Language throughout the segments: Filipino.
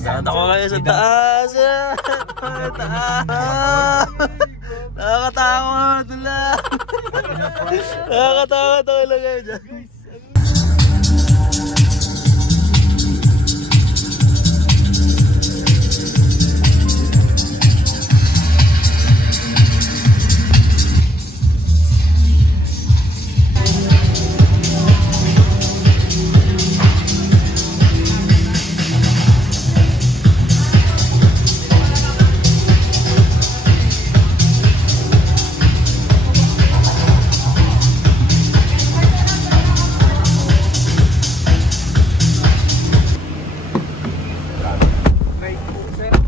Saan ako kayo sa taas? Taas! Nakakatakot lang! Nakakatakot ako lang kayo dyan.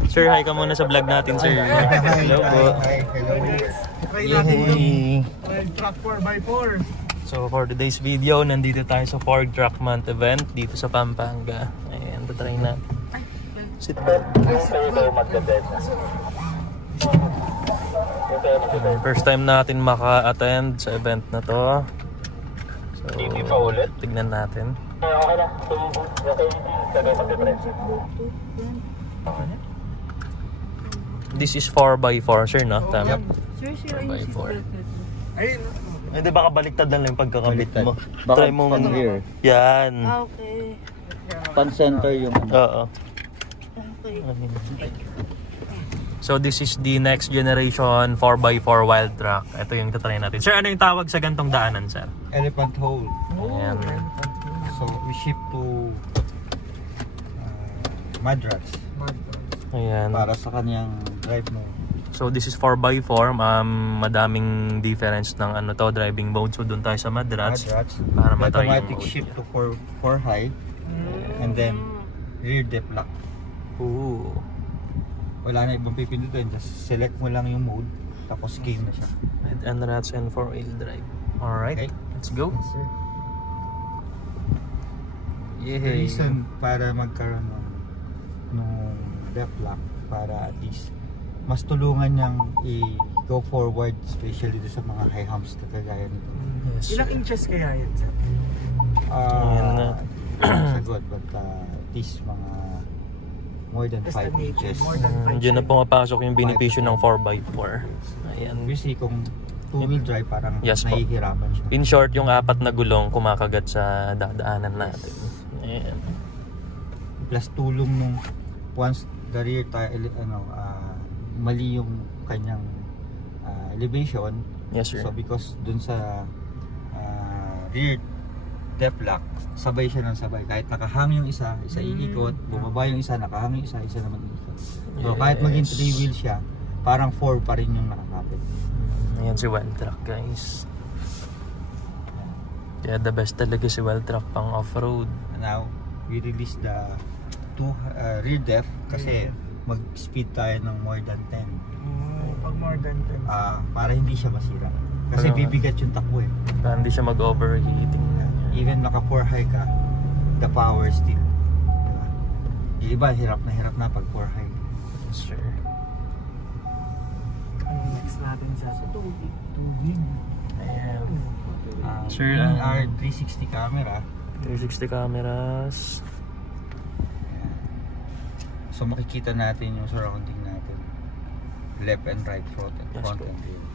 Sir, hi ka muna sa vlog natin, sir. Hello po. Hello. Try natin yung truck 4x4. So, for today's video, nandito tayo sa Ford Truck Month event dito sa Pampanga. Ayan, try natin. Sit down. First time natin maka-attend sa event na to. So, tignan natin. Okay na. This is 4x4, sir, no? Tama? Sir, 4x4. Ayun. Hindi, baka baliktad lang yung pagkakabit mo. Baka Try mo pan here. Yan. Okay. Pan center yung Oo. Okay. So, this is the next generation 4x4 wild truck. Ito yung tatry natin. Sir, ano yung tawag sa gantong daanan, sir? elephant hole. Ayan. So we ship to Madras Ayan. para sa kanyang drive mo. So, this is 4x4. Madaming difference ng ano to, driving mode. So, doon tayo sa Madras. Para matry yung automatic mode. shift to 4 high and then rear dep lock. Ooh. Wala na ibang pipindutin, just select mo lang yung mode tapos game na siya. Head and rats and 4-wheel drive. Alright, Okay. let's go. Yes, sir. The Yay. reason para magkaroon ng dep lock para at least mas tulungan niyang i-go forward, especially sa mga high humps na kagaya nito. Yes, Ilang sir. inches kaya yun, sir? Ayan na. Sagot, but at least mga more than 5 Estimated, inches. more than 5 Diyan na pumapasok yung benepisyo ng 4x4. Ayan. Obviously, kung 2-wheel drive, parang Yes, po. nahihirapan siya. In short, yung 4 na gulong kumakagat sa dadaanan natin. Ayan. Plus tulong nung once the rear tire, mali yung kanyang elevation. Yes, sir. So because dun sa rear dep lock, sabay siya ng sabay. Kahit nakahang yung isa iikot, bumaba yung isa, nakahang yung isa naman iikot. So kahit maging 3 wheel siya, parang 4 pa rin yung nakakapit. Ayan si wild truck, guys. Kaya the best talaga si wild truck pang off-road. Now, we release the rear def kasi mag-speed tayo ng more than 10. Pag more than 10. Para hindi siya masira. Kasi Pero, bibigat yung takbo eh. Para hindi siya mag-overheating. Even naka 4 high ka, the power still. Diba? Yung iba, hirap na pag 4 high. Sure. Next natin sa tubig. Ayan. Sir, Yung our 360 camera. 360 cameras. So makikita natin yung surrounding natin. Left and right, front and rear.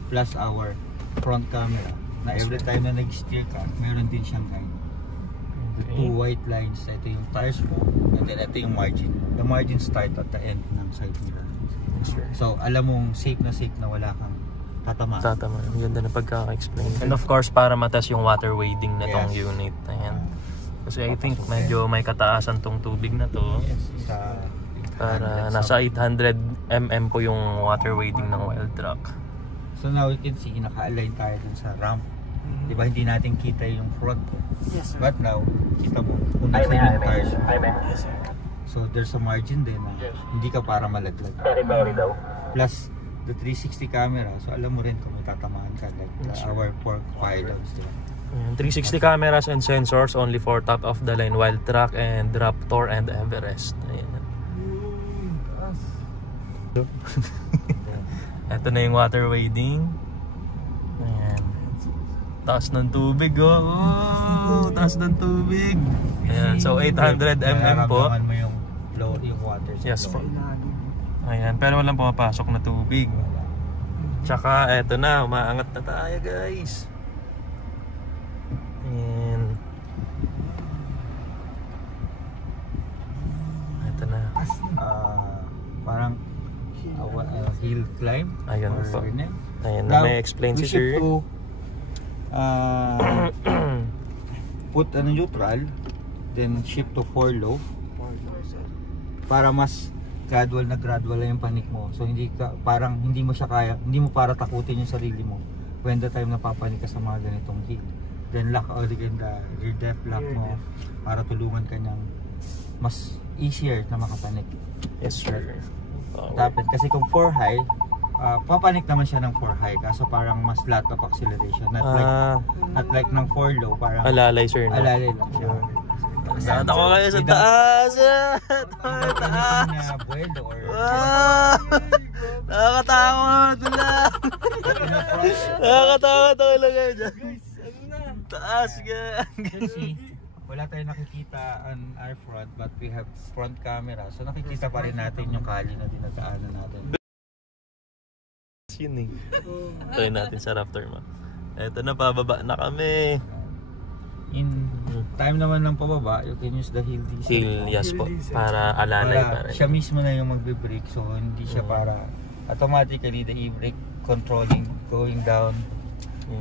Plus our front camera. Na every time na nag-steer ka, meron din siyang guide. The 2 white lines, ito yung tires mo, and then ito yung margin. The margin start at the end ng side mirror. So alam mong safe na wala kang tatamaan. Tatama. Ang ganda na pagkaka-explain. And of course, para matas yung water wading na tong Yes. unit. Ayan. Kasi I think medyo may kataasan tong tubig na to. Yes, Para nasa 800 mm po yung water wading ng wild truck. So now we can see, naka-align tayo dun sa ramp. Diba hindi natin kita yung front ko. Yes, sir. But now, kita mo kung nasa yung tires mo. So there's a margin din na hindi ka para malaglag. Plus the 360 camera, so alam mo rin kung may tatamaan ka, like our 4 pylons. Diba? 360 cameras and sensors only for top of the line wild truck and Raptor and Everest. Ayan. Ito na yung water wading. Ayan. Taas ng tubig, oh! Taas ng tubig. Ayan. So 800 mm po. Nararamdaman mo yung flow, yung water sa Yes po. loob. Ayan, pero walang pumapasok na tubig. Wala. Tsaka eto na, umaangat na tayo guys. And eto na. Parang hill climb. Ayan or po. ganyan. Ayan Now, na, may explain we si shift sir. to put neutral, then shift to 4 low para mas gradual lang yung panik mo. So hindi ka parang hindi mo siya kaya, hindi mo para takutin yung sarili mo when the time napapanik ka sa mga ganitong hill. Then lock out again the rear depth lock mo para tulungan ka niyang mas easier na makapanik. Yes sir. Dapat kasi kung 4 high, papanik naman siya ng 4 high kaso parang mas lot of acceleration, not like ng 4 low, parang Alalay sir na. alalay lang siya. Saan ako kayo sa taas? Taas! Niya buwelo or Wow! Nakakatakot lang! Nakakatakot ako lang kayo dyan. Taas ka! kasi wala tayong nakikita on our front but we have front camera, so nakikita pa rin natin yung kali na dinadaanan natin. Yun eh. Try natin sa Raptor ma. Eto na, pababa na kami. In time naman ng pababa, you can use the hill diesel. Hill, yes po. Para alalay pa rin. Siya mismo na yung magbe-brake, so hindi siya para automatically the e-brake controlling going down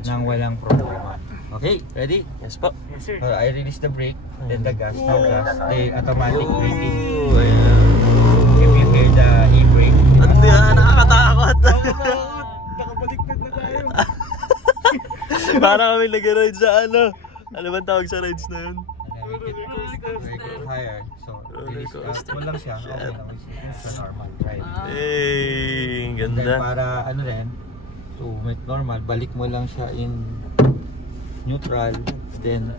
nang walang problema. Okay, ready? Yes po. Yes, sir. I release the brake, then the gas, no gas, the automatic braking. Ayan. If you hear the e-brake, Hindi na, nakakatakot. Nakabaliktad na tayo. Para kami nag-ride sa ano. Ano bang tawag sa rides na yun? brake it higher, so release mo lang siya, okay lang, it's a normal ride. Hey, And then ganda. para ano rin, to make normal, balik mo lang siya in neutral, then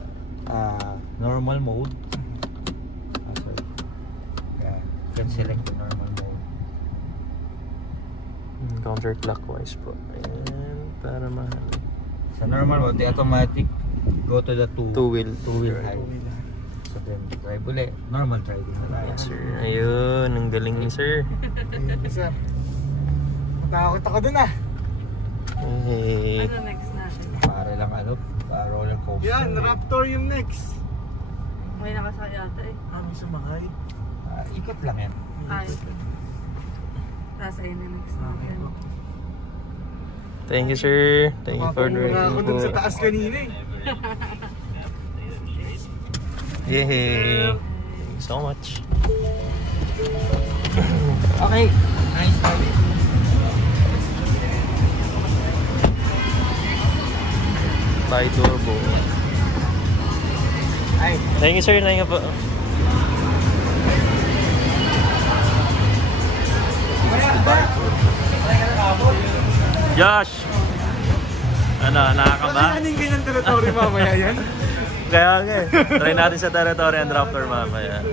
normal mode. Sorry. Yeah, you can select the normal mode. Counterclockwise po. Ayan, para mahal. Sa normal mode, the automatic go to the Two-wheel. two-wheel high. So then, drive ulit. Normal driving na tayo. Yes sir. Ayun, ang galing ni sir. Sir. Matakot ako dun ah. Hey. Ano next natin? Para lang roller coaster. Yan, Raptor yung next. May nakasakay yata eh. May sumakay. Ikot lang yan. Ay. Tapos ayun na next natin. Thank you sir. Thank you for the Mapapumura ako dun sa info. taas kanina eh. Yay! Thank you so much. Okay. Nice driving. By turbo. Ay. Thank you sir. Thank you po. Josh! Ano, nakakaba? Kasi aning ganyan territory mamaya yan. Kaya nga eh. Try natin sa territory and Raptor mamaya.